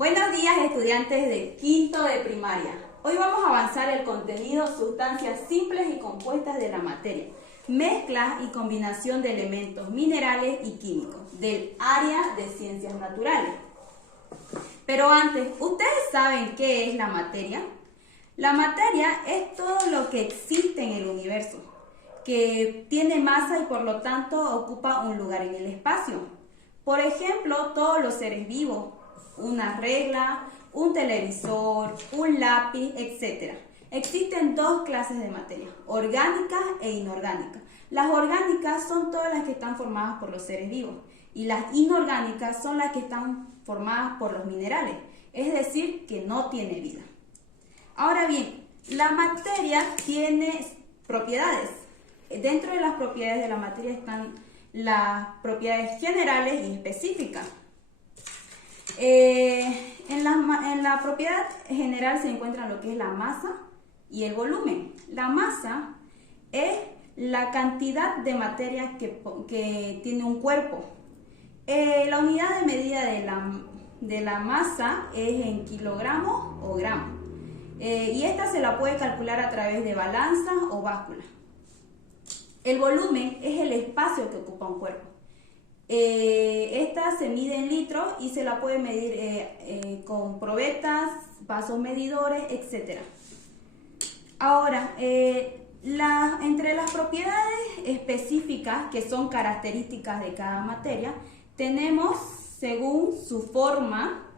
Buenos días, estudiantes de quinto de primaria. Hoy vamos a avanzar el contenido sustancias simples y compuestas de la materia, mezcla y combinación de elementos minerales y químicos del área de ciencias naturales. Pero antes, ¿ustedes saben qué es la materia? La materia es todo lo que existe en el universo, que tiene masa y por lo tanto ocupa un lugar en el espacio. Por ejemplo, todos los seres vivos, una regla, un televisor, un lápiz, etc. Existen dos clases de materia, orgánicas e inorgánicas. Las orgánicas son todas las que están formadas por los seres vivos y las inorgánicas son las que están formadas por los minerales, es decir, que no tiene vida. Ahora bien, la materia tiene propiedades. Dentro de las propiedades de la materia están las propiedades generales y específicas. En la propiedad general se encuentra lo que es la masa y el volumen. La masa es la cantidad de materia que tiene un cuerpo. La unidad de medida de la masa es en kilogramos o gramos. Y esta se la puede calcular a través de balanzas o básculas. El volumen es el espacio que ocupa un cuerpo. Esta se mide en litros y se la puede medir con probetas, vasos medidores, etc. Ahora, entre las propiedades específicas, que son características de cada materia, tenemos según su forma,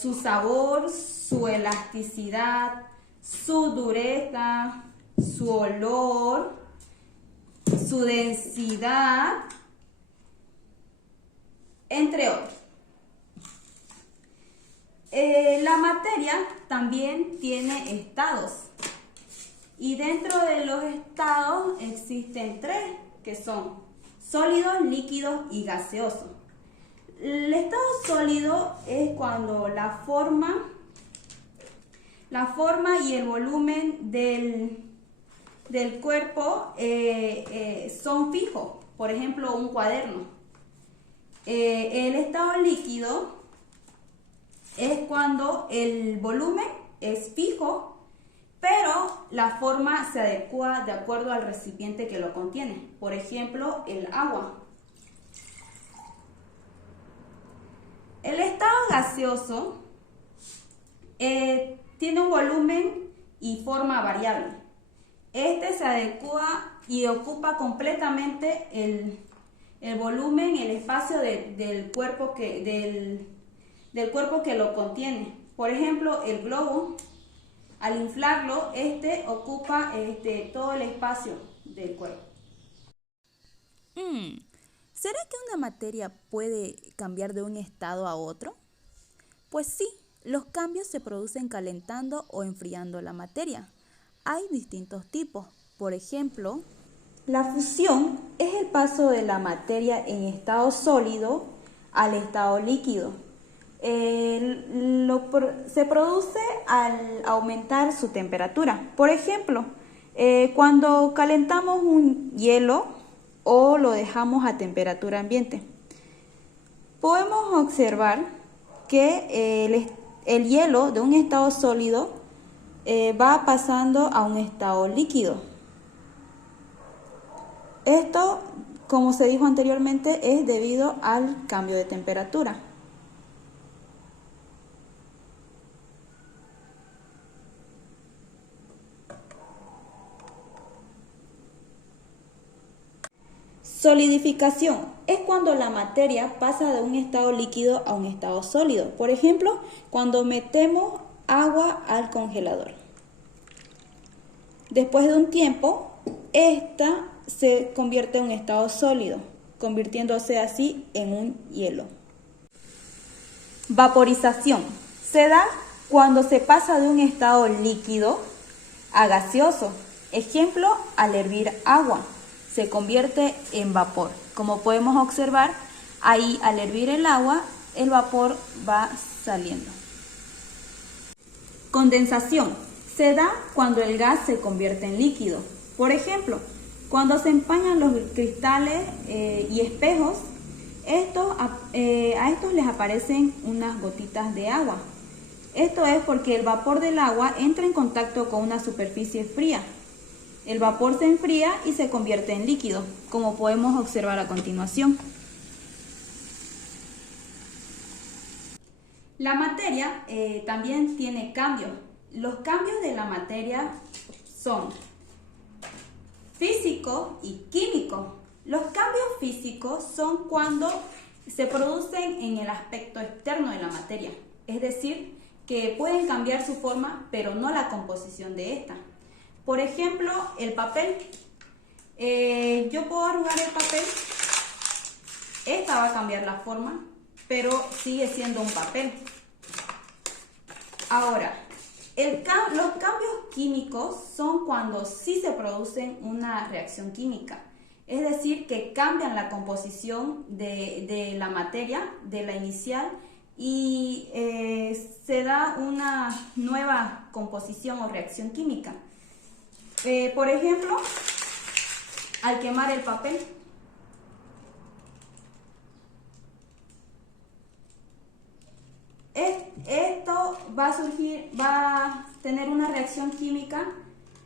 su sabor, su elasticidad, su dureza, su olor, su densidad, entre otros. La materia también tiene estados y dentro de los estados existen tres, que son sólidos, líquidos y gaseosos. El estado sólido es cuando la forma y el volumen del cuerpo son fijos, por ejemplo un cuaderno. El estado líquido es cuando el volumen es fijo, pero la forma se adecua de acuerdo al recipiente que lo contiene, por ejemplo el agua. El estado gaseoso tiene un volumen y forma variable. Este se adecua y ocupa completamente el volumen, el espacio del cuerpo que lo contiene. Por ejemplo, el globo, al inflarlo, ocupa todo el espacio del cuerpo. ¿Será que una materia puede cambiar de un estado a otro? Pues sí, los cambios se producen calentando o enfriando la materia. Hay distintos tipos. Por ejemplo, la fusión es el paso de la materia en estado sólido al estado líquido. Se produce al aumentar su temperatura. Por ejemplo, cuando calentamos un hielo o lo dejamos a temperatura ambiente, podemos observar que el hielo de un estado sólido va pasando a un estado líquido. Esto, como se dijo anteriormente, es debido al cambio de temperatura. Solidificación es cuando la materia pasa de un estado líquido a un estado sólido. Por ejemplo, cuando metemos agua al congelador. Después de un tiempo, esta se convierte en un estado sólido, convirtiéndose así en un hielo. Vaporización se da cuando se pasa de un estado líquido a gaseoso. Ejemplo, al hervir agua, se convierte en vapor. Como podemos observar, ahí al hervir el agua, el vapor va saliendo. Condensación se da cuando el gas se convierte en líquido. Por ejemplo, cuando se empañan los cristales y espejos, A estos les aparecen unas gotitas de agua. Esto es porque el vapor del agua entra en contacto con una superficie fría. El vapor se enfría y se convierte en líquido, como podemos observar a continuación. La materia también tiene cambios. Los cambios de la materia son físicos y químicos. Los cambios físicos son cuando se producen en el aspecto externo de la materia, es decir, que pueden cambiar su forma, pero no la composición de esta. Por ejemplo, el papel. Yo puedo arrugar el papel, esta va a cambiar la forma, pero sigue siendo un papel. Ahora, los cambios químicos son cuando sí se producen una reacción química. Es decir, que cambian la composición de la materia, de la inicial, y se da una nueva composición o reacción química. Por ejemplo, al quemar el papel, esto va a tener una reacción química.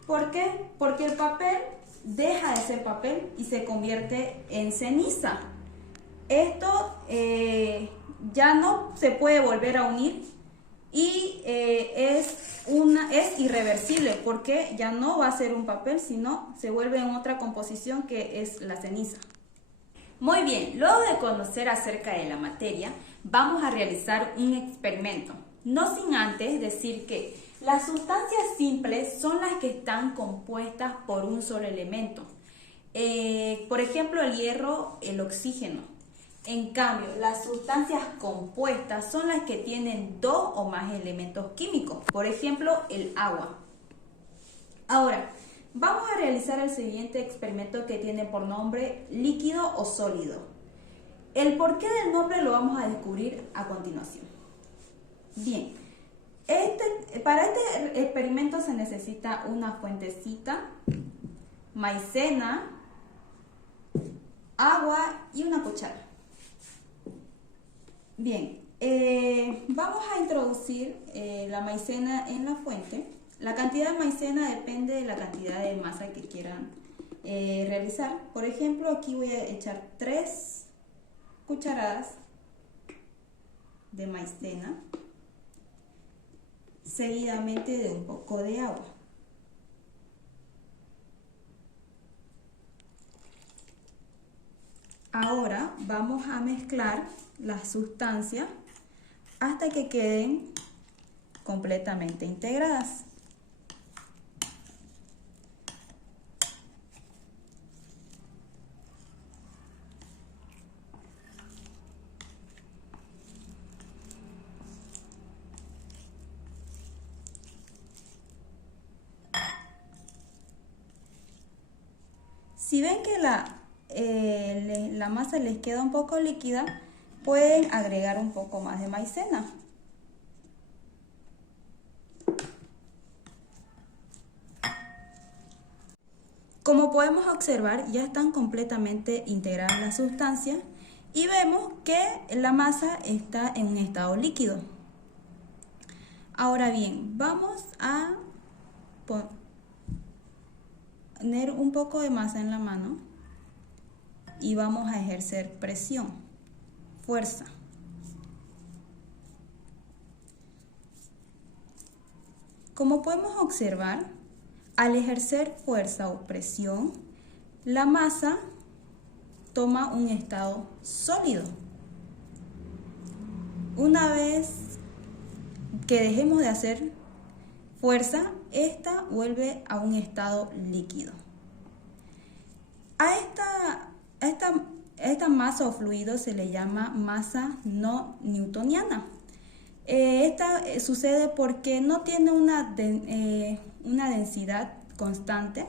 ¿Por qué? Porque el papel deja de ser papel y se convierte en ceniza. Esto ya no se puede volver a unir y es irreversible, porque ya no va a ser un papel, sino se vuelve en otra composición que es la ceniza. Muy bien, luego de conocer acerca de la materia, vamos a realizar un experimento. No sin antes decir que las sustancias simples son las que están compuestas por un solo elemento. Por ejemplo, el hierro, el oxígeno. En cambio, las sustancias compuestas son las que tienen dos o más elementos químicos. Por ejemplo, el agua. Ahora, vamos a realizar el siguiente experimento que tiene por nombre líquido o sólido. El porqué del nombre lo vamos a descubrir a continuación. Bien. Para este experimento se necesita una fuentecita, maicena, agua y una cuchara. Bien, vamos a introducir la maicena en la fuente. La cantidad de maicena depende de la cantidad de masa que quieran realizar. Por ejemplo, aquí voy a echar 3 cucharadas de maicena, seguidamente de un poco de agua. Ahora vamos a mezclar las sustancias hasta que queden completamente integradas. Si ven que la masa les queda un poco líquida, pueden agregar un poco más de maicena. Como podemos observar, ya están completamente integradas las sustancias y vemos que la masa está en un estado líquido. Ahora bien, vamos a poner un poco de masa en la mano y vamos a ejercer presión, fuerza. Como podemos observar, al ejercer fuerza o presión, la masa toma un estado sólido. Una vez que dejemos de hacer fuerza, esta vuelve a un estado líquido. A esta masa o fluido se le llama masa no newtoniana. Esta sucede porque no tiene una densidad constante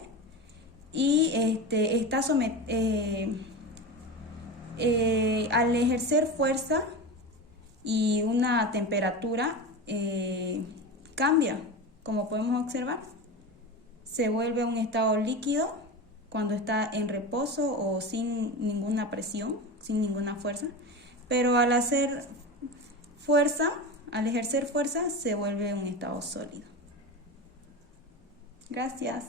y al ejercer fuerza y una temperatura cambia. Como podemos observar, se vuelve un estado líquido cuando está en reposo o sin ninguna presión, sin ninguna fuerza. pero al hacer fuerza, al ejercer fuerza, se vuelve un estado sólido. Gracias.